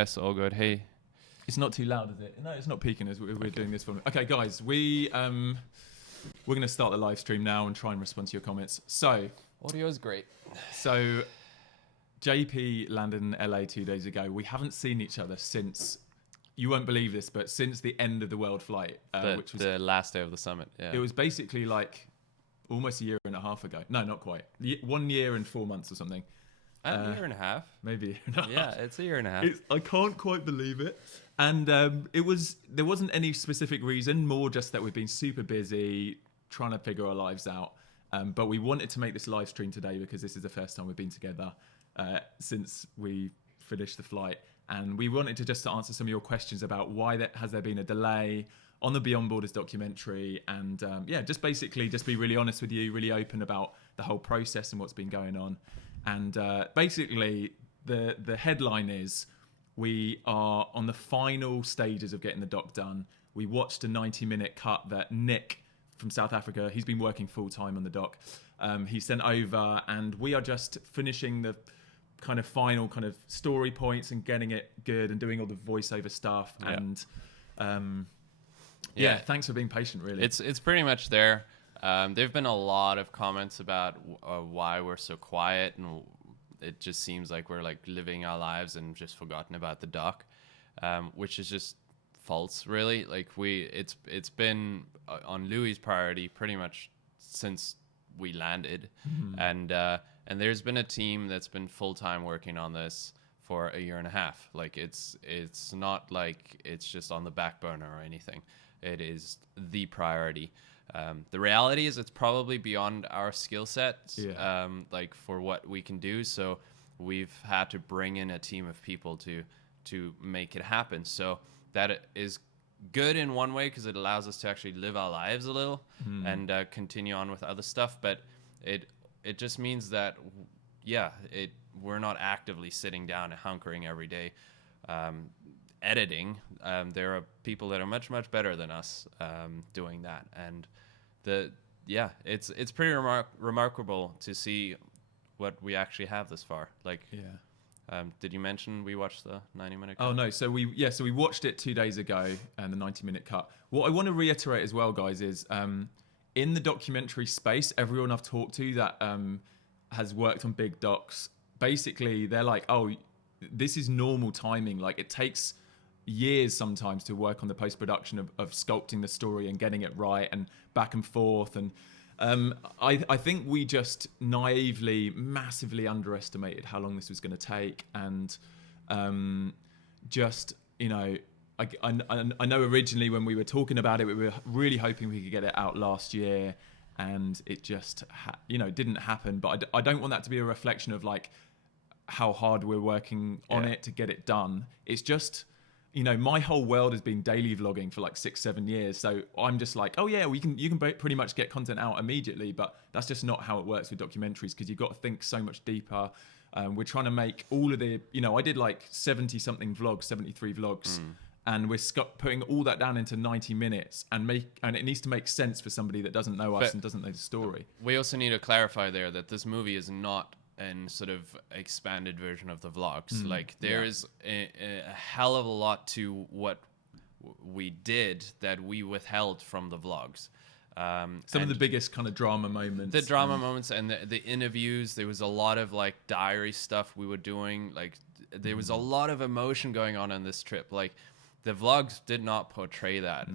Yes, all good. Hey, It's not too loud, is it? No, it's not peaking as we're doing this film. Okay, guys, we're going to start the live stream now and try and respond to your comments. audio is great. So JP landed in LA 2 days ago. We haven't seen each other since, you won't believe this, but since the end of the world flight, which was the last day of the summit. Yeah, it was basically like almost a year and a half ago. No, not quite. 1 year and 4 months or something. a year and a half. Maybe a year and a half. Yeah, it's a year and a half. I can't quite believe it. And there wasn't any specific reason, more just that we've been super busy trying to figure our lives out. But we wanted to make this live stream today because this is the first time we've been together since we finished the flight. And we wanted to just answer some of your questions about why has there been a delay on the Beyond Borders documentary. And just basically just be really honest with you, really open about the whole process and what's been going on. And basically the headline is, we are on the final stages of getting the doc done. We watched a 90-minute cut that Nick from South Africa, he's been working full-time on the doc, he sent over, and we are just finishing the kind of final kind of story points and getting it good and doing all the voiceover stuff. Yeah. And thanks for being patient, really. It's pretty much there. There've been a lot of comments about why we're so quiet, and it just seems like we're like living our lives and just forgotten about the doc, which is just false, really. Like it's been on Louis' priority pretty much since we landed, and there's been a team that's been full time working on this for a year and a half. Like it's not like it's just on the back burner or anything. It is the priority. The reality is it's probably beyond our skill sets, like for what we can do. So we've had to bring in a team of people to make it happen. So that is good in one way because it allows us to actually live our lives a little and continue on with other stuff. But it just means that, we're not actively sitting down and hunkering every day. Editing, there are people that are much better than us doing that, and it's pretty remarkable to see what we actually have this far. Like, did you mention we watched the 90-minute cut? Oh no, so we watched it 2 days ago, and the 90-minute cut. What I want to reiterate as well, guys, is in the documentary space, everyone I've talked to that has worked on big docs, basically they're like, oh, this is normal timing. Like, it takes years sometimes to work on the post-production of sculpting the story and getting it right and back and forth. And I think we just naively massively underestimated how long this was going to take. And I know originally when we were talking about it, we were really hoping we could get it out last year, and it just didn't happen. But I don't want that to be a reflection of like how hard we're working on it to get it done. It's just, my whole world has been daily vlogging for like 6-7 years. So I'm just like, oh yeah, you can pretty much get content out immediately, but that's just not how it works with documentaries, because you've got to think so much deeper. We're trying to make all of the, I did like 70 something vlogs, 73 vlogs, and we're putting all that down into 90 minutes and it needs to make sense for somebody that doesn't know us and doesn't know the story. We also need to clarify there that this movie is not an sort of expanded version of the vlogs. Like, there is a hell of a lot to what we did that we withheld from the vlogs. Some of the biggest kind of drama moments. The drama moments and the interviews. There was a lot of like diary stuff we were doing. Like, there was a lot of emotion going on this trip. Like, the vlogs did not portray that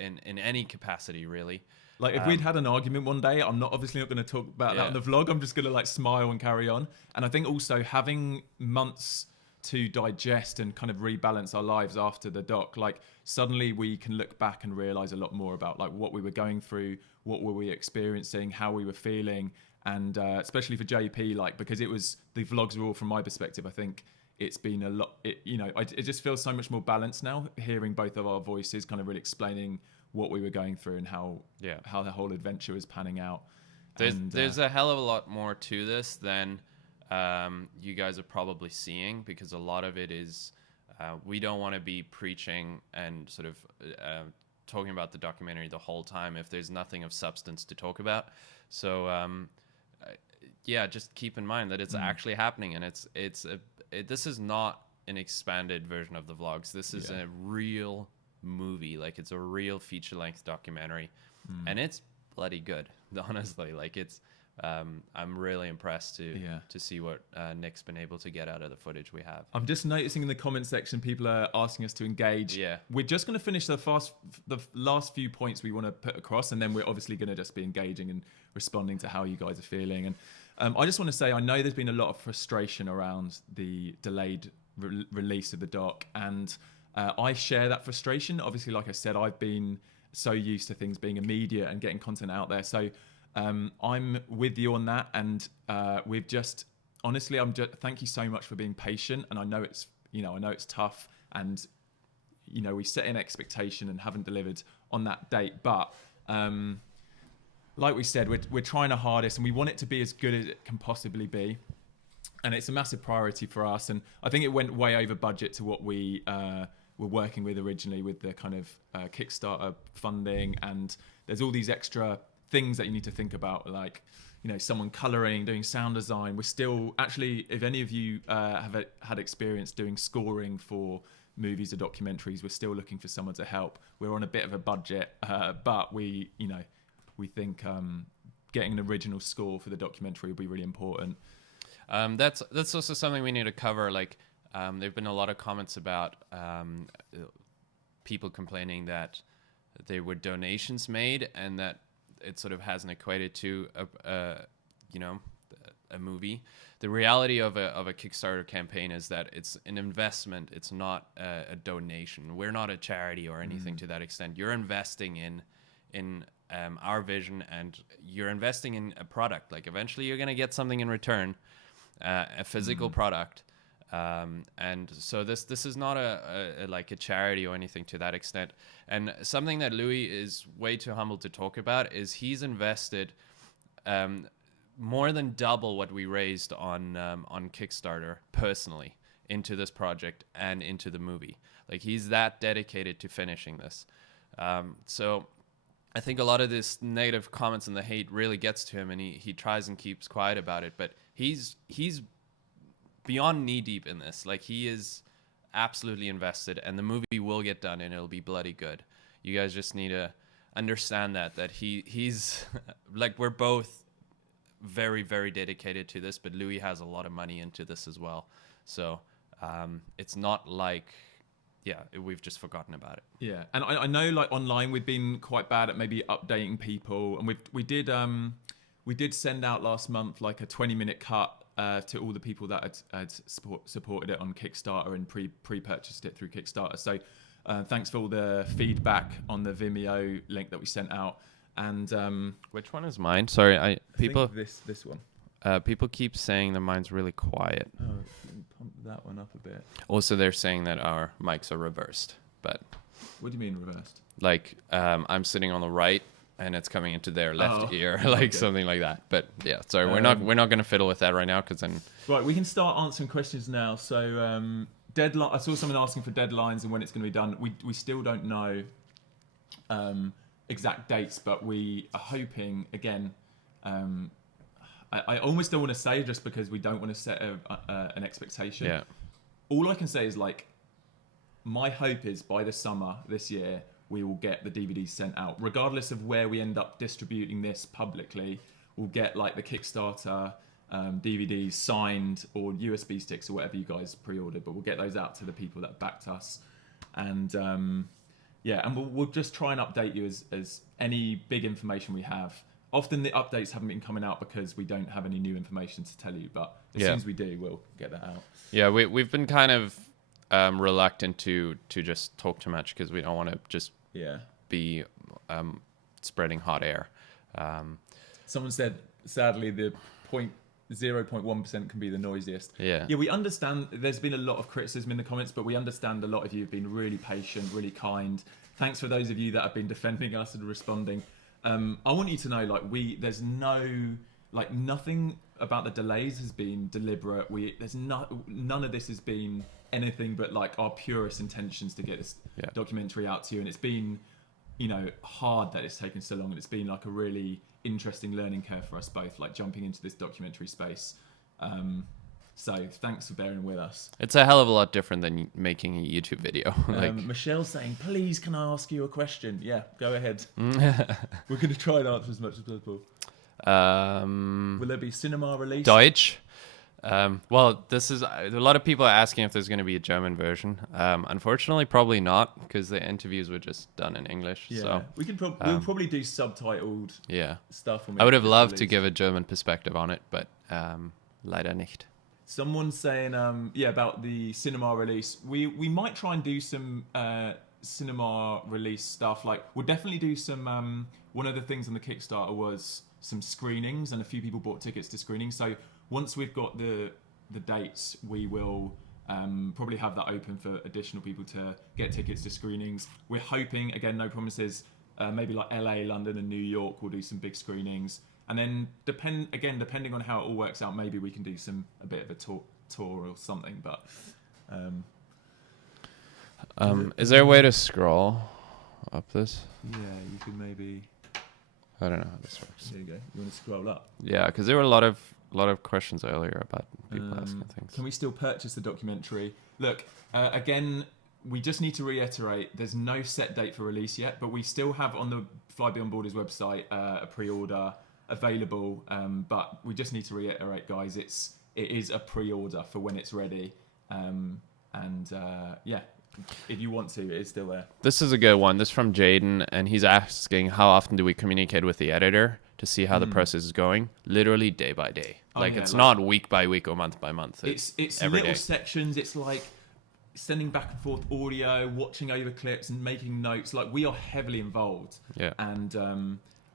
in any capacity, really. Like, if we'd had an argument one day, I'm obviously not going to talk about that on the vlog. I'm just going to like smile and carry on. And I think also having months to digest and kind of rebalance our lives after the doc, like suddenly we can look back and realize a lot more about like what we were going through, what were we experiencing, how we were feeling. And especially for JP, like, because the vlogs were all from my perspective, I think it's been a lot, it just feels so much more balanced now, hearing both of our voices kind of really explaining what we were going through and how the whole adventure was panning out. There's a hell of a lot more to this than you guys are probably seeing, because a lot of it is we don't want to be preaching and sort of talking about the documentary the whole time if there's nothing of substance to talk about. So just keep in mind that it's actually happening, and this is not an expanded version of the vlogs. This is Yeah. a real movie. Like, it's a real feature-length documentary, and it's bloody good. Honestly, like, it's. I'm really impressed to see what Nick's been able to get out of the footage we have. I'm just noticing in the comment section, people are asking us to engage. Yeah. We're just going to finish the last few points we want to put across, and then we're obviously going to just be engaging and responding to how you guys are feeling. And I just want to say, I know there's been a lot of frustration around the delayed release of the doc, and I share that frustration. Obviously, like I said, I've been so used to things being immediate and getting content out there. So I'm with you on that, and we've just honestly, thank you so much for being patient. And I know it's tough, and we set an expectation and haven't delivered on that date. But like we said, we're trying our hardest, and we want it to be as good as it can possibly be. And it's a massive priority for us. And I think it went way over budget to what we were working with originally with the kind of Kickstarter funding. And there's all these extra things that you need to think about, like someone coloring, doing sound design. We're still actually, if any of you have had experience doing scoring for movies or documentaries, we're still looking for someone to help. We're on a bit of a budget, but we think getting an original score for the documentary will be really important. That's also something we need to cover. Like, there've been a lot of comments about people complaining that there were donations made and that it sort of hasn't equated to a movie. The reality of a Kickstarter campaign is that it's an investment. It's not a donation. We're not a charity or anything to that extent. You're investing in our vision, and you're investing in a product. Like, eventually you're going to get something in return, a physical product. And so this is not a charity or anything to that extent. And something that Louis is way too humble to talk about is he's invested more than double what we raised on Kickstarter personally into this project and into the movie. Like, he's that dedicated to finishing this. So I think a lot of this negative comments and the hate really gets to him, and he tries and keeps quiet about it. But he's beyond knee deep in this. Like, he is absolutely invested, and the movie will get done, and it'll be bloody good. You guys just need to understand that he's like, we're both very, very dedicated to this, but Louis has a lot of money into this as well. So it's not like, we've just forgotten about it. Yeah, and I know, like, online we've been quite bad at maybe updating people, and we did send out last month like a 20-minute cut to all the people that had supported it on Kickstarter and pre-purchased it through Kickstarter. So thanks for all the feedback on the Vimeo link that we sent out. And which one is mine? Sorry, people. This one. People keep saying that mine's really quiet. Oh, pump that one up a bit. Also, they're saying that our mics are reversed. But what do you mean reversed? Like, I'm sitting on the right, and it's coming into their left ear, like something like that. But yeah, sorry, we're not going to fiddle with that right now, because then. Right, we can start answering questions now. So deadline. I saw someone asking for deadlines and when it's going to be done. We still don't know exact dates, but we are hoping again. I almost don't want to say, just because we don't want to set an expectation. Yeah. All I can say is, like, my hope is by the summer this year we will get the DVDs sent out, regardless of where we end up distributing this publicly. We'll get like the Kickstarter DVDs signed, or USB sticks, or whatever you guys pre-ordered, but we'll get those out to the people that backed us. And and we'll just try and update you as any big information we have. Often the updates haven't been coming out because we don't have any new information to tell you, but as soon as we do, we'll get that out. Yeah, we've been kind of reluctant to just talk too much, because we don't want to just be spreading hot air. Someone said, sadly, the 0.1% can be the noisiest. Yeah, we understand there's been a lot of criticism in the comments, but we understand a lot of you have been really patient, really kind. Thanks for those of you that have been defending us and responding. I want you to know, like, there's nothing about the delays has been deliberate. None of this has been anything but like our purest intentions to get this documentary out to you. And it's been, hard that it's taken so long, and it's been like a really interesting learning curve for us both, like jumping into this documentary space. So thanks for bearing with us. It's a hell of a lot different than making a YouTube video. Michelle's saying, please, can I ask you a question? Yeah, go ahead. We're going to try and answer as much as possible. Will there be cinema release? Deutsch. Well, this is a lot of people are asking if there's going to be a German version. Unfortunately, probably not, because the interviews were just done in English. Yeah, so we can we'll probably do subtitled stuff. I would have loved to give a German perspective on it, but leider nicht. Someone's saying, about the cinema release. We might try and do some cinema release stuff. Like, we'll definitely do some. One of the things on the Kickstarter was some screenings, and a few people bought tickets to screenings. So once we've got the dates, we will probably have that open for additional people to get tickets to screenings. We're hoping, again, no promises. Maybe like LA, London, and New York, we'll do some big screenings. And then depending on how it all works out, maybe we can do a bit of a tour or something. But is there a way to scroll up this? Yeah, you could maybe. I don't know how this works. There you go. You want to scroll up? Yeah, because there were a lot of questions earlier about people asking things. Can we still purchase the documentary? Look, again, we just need to reiterate, there's no set date for release yet, but we still have on the Fly Beyond Borders website a pre-order available, but we just need to reiterate, guys, it is a pre-order for when it's ready, if you want to, it is still there. This is a good one. This is from Jaden, and he's asking, how often do we communicate with the editor to see how the process is going? Literally day by day. It's not week by week or month by month. It's every little day. sections. It's like sending back and forth audio, watching over clips, and making notes. Like, we are heavily involved. Yeah.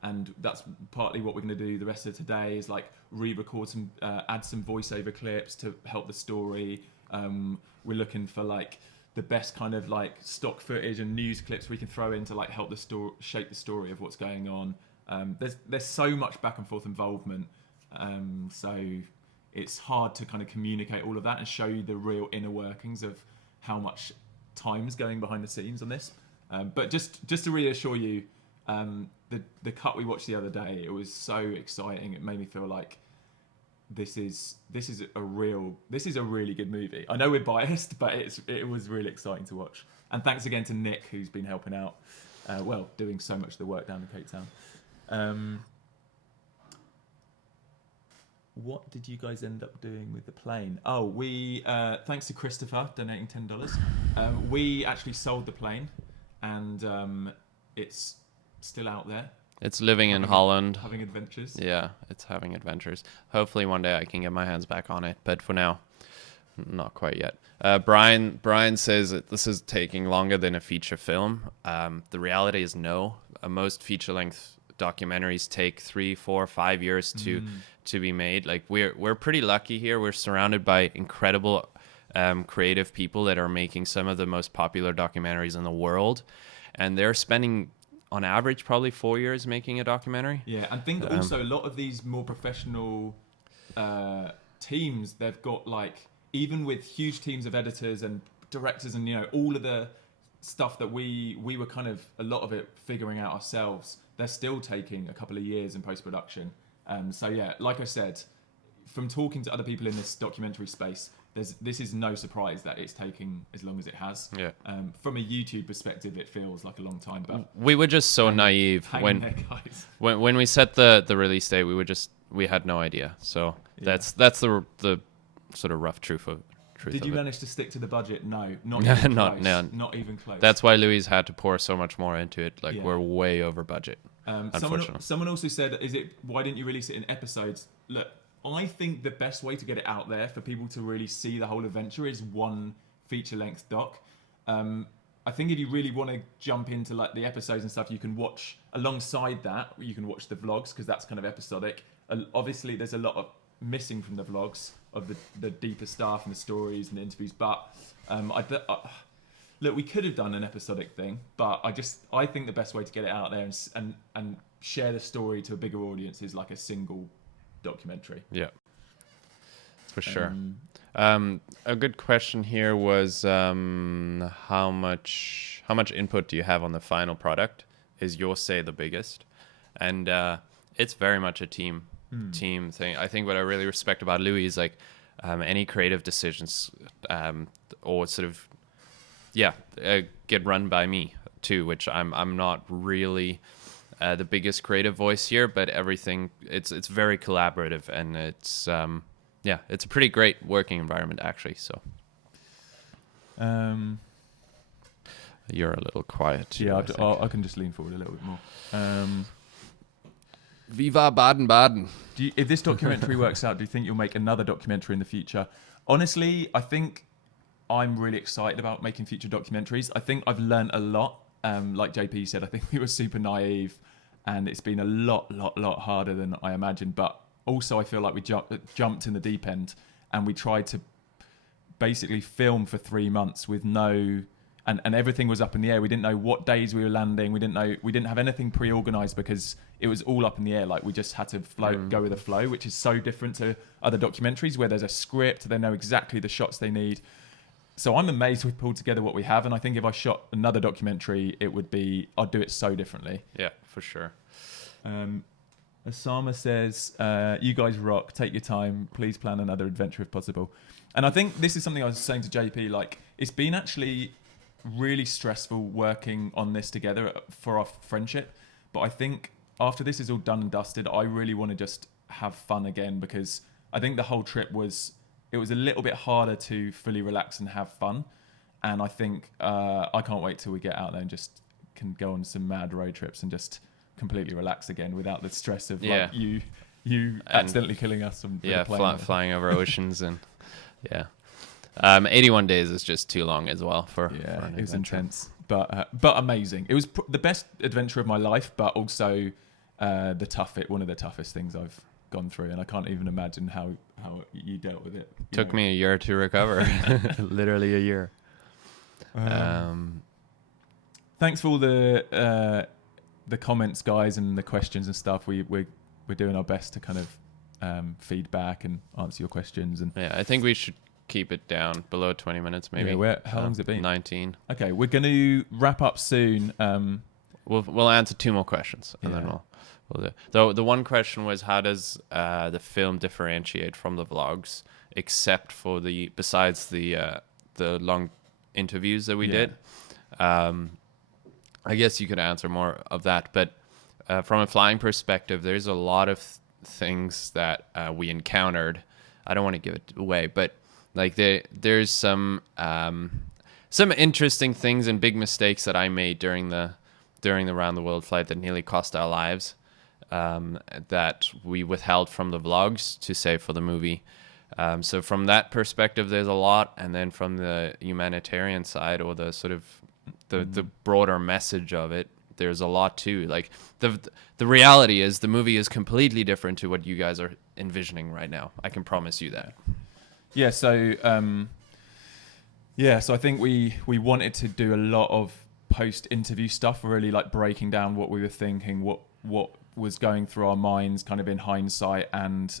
And that's partly what we're going to do the rest of today is like re-record some, add some voiceover clips to help the story. We're looking for like the best kind of like stock footage and news clips we can throw in to like help the story, shape the story of what's going on. There's so much back and forth involvement. So it's hard to kind of communicate all of that and show you the real inner workings of how much time is going behind the scenes on this. But just to reassure you, the cut we watched the other day, it was so exciting. It made me feel like this is a really good movie. I know we're biased, but it was really exciting to watch. And thanks again to Nick, who's been helping out, doing so much of the work down in Cape Town. What did you guys end up doing with the plane? Oh, we thanks to Christopher donating $10. We actually sold the plane, and it's still out there. It's living in Holland. Having adventures. Yeah, it's having adventures. Hopefully one day I can get my hands back on it, but for now, not quite yet. Brian says that this is taking longer than a feature film. The reality is no. Most feature-length documentaries take 3, 4, 5 years to be made. Like, we're pretty lucky here. We're surrounded by incredible creative people that are making some of the most popular documentaries in the world, and they're spending on average probably 4 years making a documentary. Yeah, and think also a lot of these more professional teams, they've got like, even with huge teams of editors and directors and all of the stuff that we were kind of a lot of it figuring out ourselves, they're still taking a couple of years in post-production. So yeah, like I said, from talking to other people in this documentary space, this is no surprise that it's taking as long as it has. Yeah. From a YouTube perspective, it feels like a long time, but we were just so naive when we set the release date. We had no idea. So yeah. That's the sort of rough truth of it. Did you manage to stick to the budget? No, not even close. Not even close. That's why Louis had to pour so much more into it. Like, we're way over budget. Unfortunately. Someone also said, why didn't you release it in episodes? Look, I think the best way to get it out there for people to really see the whole adventure is one feature-length doc. I think if you really want to jump into like the episodes and stuff, you can watch alongside that. You can watch the vlogs because that's kind of episodic. Obviously, there's a lot of missing from the vlogs of the deeper stuff and the stories and the interviews. But look, we could have done an episodic thing, but I think the best way to get it out there and share the story to a bigger audience is like a single documentary. Yeah, for sure. A good question here was how much input do you have on the final product? Is your say the biggest? And it's very much a team thing. I think what I really respect about Louis is like any creative decisions, or sort of, get run by me too, which I'm not really the biggest creative voice here, but everything, it's very collaborative, and it's it's a pretty great working environment actually. So you're a little quiet too, yeah, I can just lean forward a little bit more. Viva Baden-Baden. If this documentary works out, do you think you'll make another documentary in the future? Honestly, I think I'm really excited about making future documentaries. I think I've learned a lot. Like JP said, I think we were super naive, and it's been a lot harder than I imagined. But also, I feel like we jumped in the deep end, and we tried to basically film for 3 months with no... And everything was up in the air. We didn't know what days we were landing. We didn't have anything pre-organized because it was all up in the air. Like, we just had to go with the flow, which is so different to other documentaries where there's a script. They know exactly the shots they need. So I'm amazed we pulled together what we have. And I think if I shot another documentary, I'd do it so differently. Yeah, for sure. Osama says, you guys rock. Take your time. Please plan another adventure if possible. And I think this is something I was saying to JP. Like, it's been actually really stressful working on this together for our friendship, but I think after this is all done and dusted, I really want to just have fun again, because I think the whole trip was a little bit harder to fully relax and have fun, and I think I can't wait till we get out there and just can go on some mad road trips and just completely relax again without the stress of like you accidentally killing us on flying over oceans and 81 days is just too long as well for an it was adventure. intense, but amazing. It was the best adventure of my life, but also one of the toughest things I've gone through, and I can't even imagine how you dealt with it. Took me a year to recover. Literally a year. Thanks for all the comments, guys, and the questions and stuff. We're doing our best to kind of feedback and answer your questions. And I think we should keep it down below 20 minutes maybe. How long's it been? 19. Okay, we're going to wrap up soon. We'll answer 2 more questions, and then we'll do. The one question was, how does the film differentiate from the vlogs, except for besides the long interviews that we did? I guess you could answer more of that, but from a flying perspective, there's a lot of things that we encountered. I don't want to give it away, but like there's some interesting things and big mistakes that I made during the round the world flight that nearly cost our lives, that we withheld from the vlogs to save for the movie. So from that perspective, there's a lot, and then from the humanitarian side, or the sort of the broader message of it, there's a lot too. Like the reality is the movie is completely different to what you guys are envisioning right now. I can promise you that. Yeah, so I think we wanted to do a lot of post-interview stuff, really like breaking down what we were thinking, what was going through our minds kind of in hindsight, and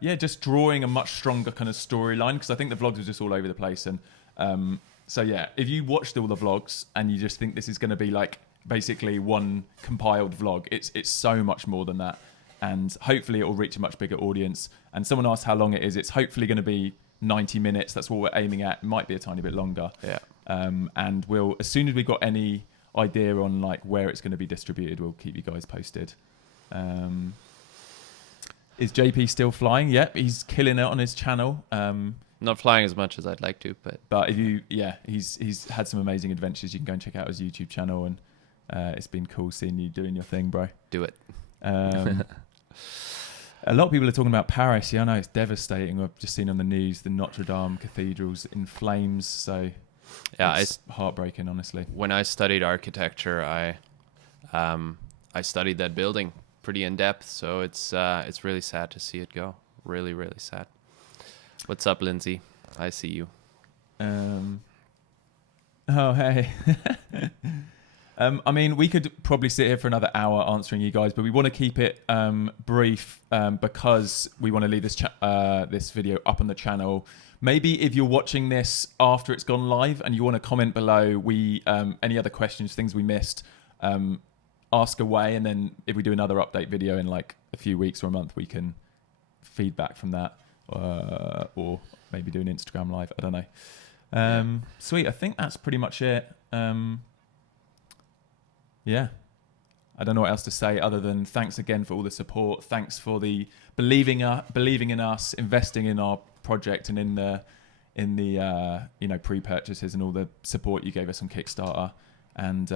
just drawing a much stronger kind of storyline, because I think the vlogs were just all over the place. And if you watched all the vlogs and you just think this is going to be like basically one compiled vlog, it's so much more than that, and hopefully it will reach a much bigger audience. And someone asked how long it is. It's hopefully going to be 90 minutes. That's what we're aiming at. It might be a tiny bit longer. And we'll, as soon as we've got any idea on like where it's going to be distributed, we'll keep you guys posted. Is JP still flying? Yep, he's killing it on his channel. Not flying as much as I'd like to, but if you, he's had some amazing adventures. You can go and check out his YouTube channel, and it's been cool seeing you doing your thing, bro. Do it. A lot of people are talking about Paris. Yeah, I know it's devastating. I've just seen on the news the Notre Dame cathedral's in flames. So it's heartbreaking, honestly. When I studied architecture, I studied that building pretty in depth. So it's really sad to see it go. Really, really sad. What's up, Lindsay? I see you. Oh, hey. I mean, we could probably sit here for another hour answering you guys, but we want to keep it brief because we want to leave this video up on the channel. Maybe if you're watching this after it's gone live and you want to comment below, any other questions, things we missed, ask away, and then if we do another update video in like a few weeks or a month, we can feedback from that. or maybe do an Instagram live. I don't know. Sweet. I think that's pretty much it. Yeah. I don't know what else to say other than thanks again for all the support. Thanks for the believing in us, investing in our project, and in the pre-purchases and all the support you gave us on Kickstarter. And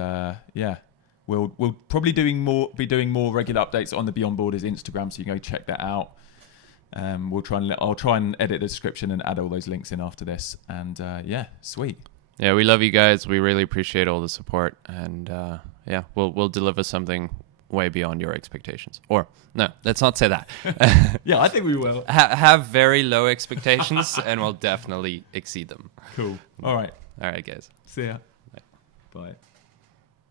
we'll probably be doing more regular updates on the Beyond Borders Instagram, so you can go check that out. I'll try and edit the description and add all those links in after this. And sweet. Yeah, we love you guys. We really appreciate all the support, and we'll deliver something way beyond your expectations. Or no, let's not say that. Yeah, I think we will. Have very low expectations, and we'll definitely exceed them. Cool. All right, guys. See ya. Bye. Bye.